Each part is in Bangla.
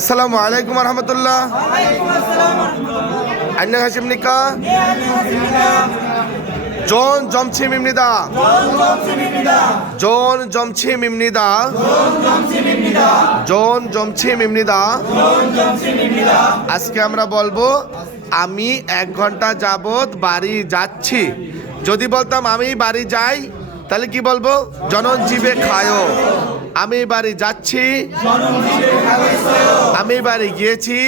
Assalamu alaikum warahmatullah. 안녕하십니까? 존 점침입니다. 존 점침입니다. 존 점침입니다. আজকে আমরা বলবো আমি 1 ঘন্টা যাবত বাড়ি যাচ্ছি। যদি বলতাম আমি বাড়ি যাই তাহলে কি বলবো? জনন জীবে খায়ো। আমি বাড়ি যাচ্ছি, আমি বাড়ি গিয়েছি,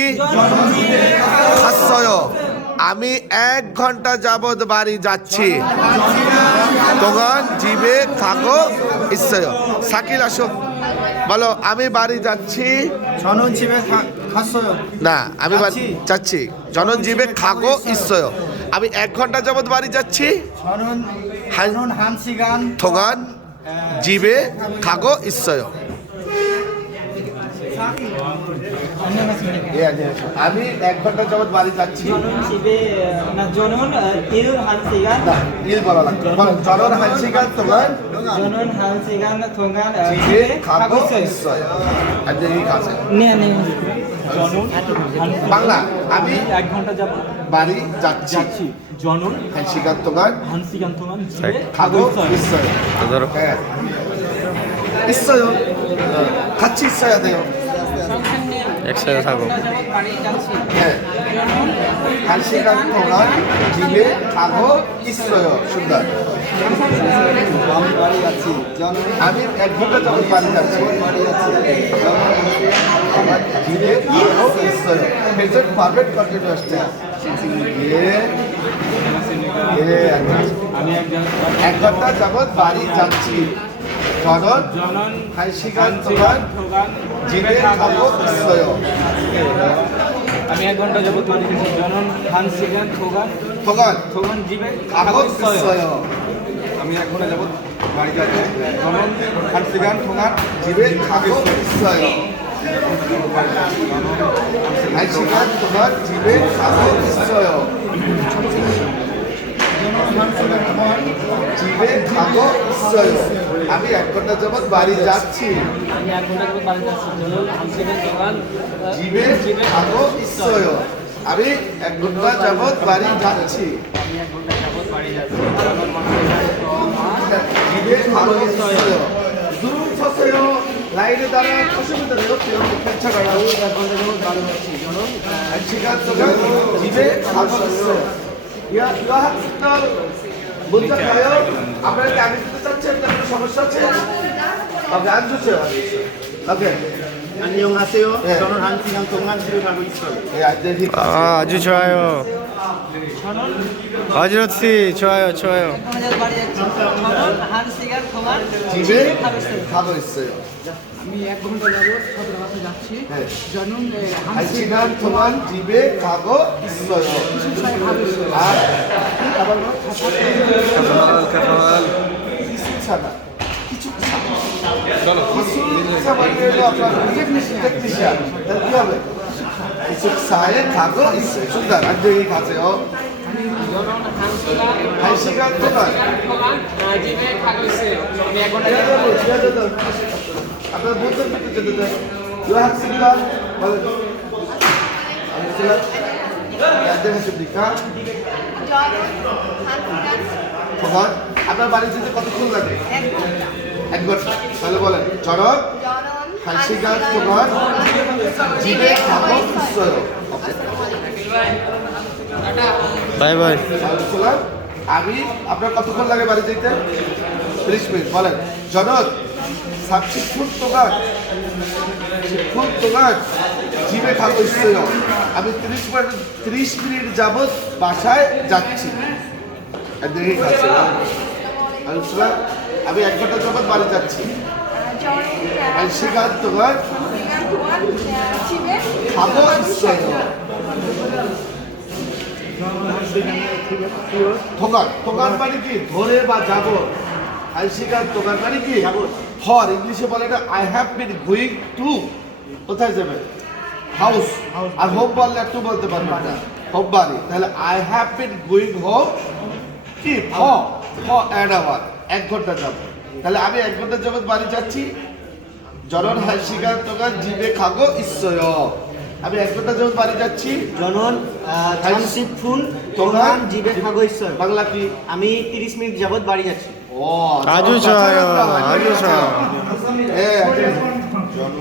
খাচ্ছয়। আমি 1 ঘন্টা যাবত বাড়ি যাচ্ছি। তখন জিবে খাগো ইচ্ছয়। শাকিল আসো বলো আমি বাড়ি যাচ্ছি। জনন জীবে খাচ্ছয়। না, আমি বাড়ি যাচ্ছি। জনন জীবে খাগো ইচ্ছয়। আমি 1 ঘন্টা যাবত বাড়ি যাচ্ছি। জনন হানসিগান তখন জিবে খাগো ইচ্ছয়। আমি 1 ঘন্টা যাবত বাড়ি যাচ্ছি। জনন ইল হানসিগান ইল বলা লাগবে। জনন হানসিগান তখন জনন হানসিগান থোগান জিবে খাগো ইচ্ছয়। আর এই কাছে নে জনন বাংলা আমি 1 ঘন্টা যাব বাড়ি যাচ্ছি। জনন হানসিগান তখন হানসিগান থোগান জীবে খাগো ইচ্ছয়। হ্যাঁ 있어요. 같이 있어야 돼요. একসাথে থাকো। 네. 1시간 동안 집에 가고 있어요. 순간. আমি বাড়ি যাচ্ছি। জনন আমি 1 ঘন্টা যাবত বাড়ি যাচ্ছি। 집에 가고 있어요. Present perfect continuous tense. আমি 1 ঘন্টা যাবত বাড়ি যাচ্ছি। জনন জনন 1시간 동안 থোগান 집에 가고 있어요. আমি 1 ঘন্টা যাব বাড়ি যাচ্ছি। জনন হানসিগান থোগান 동안 থোগান জীবে 가고 있어요. আমি 1 ঘন্টা যাব বাড়ি যাচ্ছি। জনন হানসিগান থোগান 집에 가고 있어요. 1시간 동안 집에 가고 있어요. 집에 가고 있어요. আমি 1 ঘন্টা যাবত বাড়ি যাচ্ছি। আমি 1 ঘন্টা যাবত বাড়ি যাচ্ছি। জনন হানসিগান থোগান 집에 가고 있어요. আমি 1 ঘন্টা যাবত বাড়ি যাচ্ছি। আমি 1 ঘন্টা যাবত বাড়ি যাচ্ছি। জনন হানসিগান থোগান 집에 가고 있어요. 줄 섰어요. 라인에 따라 서시면 돼요. 괜찮아요. 1 ঘন্টা যাবত বাড়ি যাচ্ছি। জনন 1시간 동안 집에 가고 있어요. ইয়া হাসিনা বলতে পারো আপনারা কি আগে যেতে চাচ্ছেন না কোনো সমস্যা আছে? ওকে আনজুছে ওকে 안녕하세요. 네. 저는 1시간 동안 집에 가고 있어요. 예 아저씨 아주 좋아요. 아주로티 좋아요, 좋아요. বাড়ি যাচ্ছি। জনন হানসিগান থোগান 집에 가고 있어요. আমি 1 ঘন্টা যাবত ছাত্র বাসে যাচ্ছি। 네. জনন 1시간 동안 집에 가고 있어요. 아, 기숙사다. 기숙사. 기숙사 말고 আপনার টেকনিশিয়ান তাহলে কি হবে? 기숙사에 가고 있어요. 순간 안녕히 가세요. জনন হানসিগান 1시간 동안 থোগান জীবে খাগো 있어요. আমি 1 ঘন্টা আপনার বলতে যেতে দেন 유학생과 안녕하십니까? 동안 আপনার বাড়ি যেতে কতক্ষণ লাগে? 1 ঘন্টা। তাহলে বলেন জনন 1시간 동안 집에 가고 있어요. Bye bye. সালাম আমি আপনার কতক্ষণ লাগে বাড়ি যেতে? 30 মিনিট। বলেন জনন 30분 동안 10분 동안 집에 가고 있어요. আমি 30 মিনিট যাবত বাসায় যাচ্ছি। 안녕히 가세요. 알았어요? আমি 1 ঘন্টা যাবত বাড়ি যাচ্ছি। 1시간 동안 집에 가고 있어요. 동안 মানে কি ধরে বা যাব। 1시간 동안 মানে কি ফর ইংলিশে বলে না I have been going to. কোথায় যাবে? হাউস। আর হোম বললে একটু বলতে পারবেন না, হোম বাড়ি। তাহলে I have been going home কি ফর অ্যান আওয়ার 1 ঘন্টা যাব। তাহলে আমি 1 ঘন্টা যাবত বাড়ি যাচ্ছি। জনন 1시간 동안 집에 가고 있어요. আমি 1 ঘন্টা যাবত বাড়ি যাচ্ছি। জনন 30분 동안 집에 가고 있어요. বাংলা কি? আমি 30 মিনিট যাবত বাড়ি যাচ্ছি। 오, 아주 저는 좋아요. 잘한다. 아주 좋아요. 예, 저는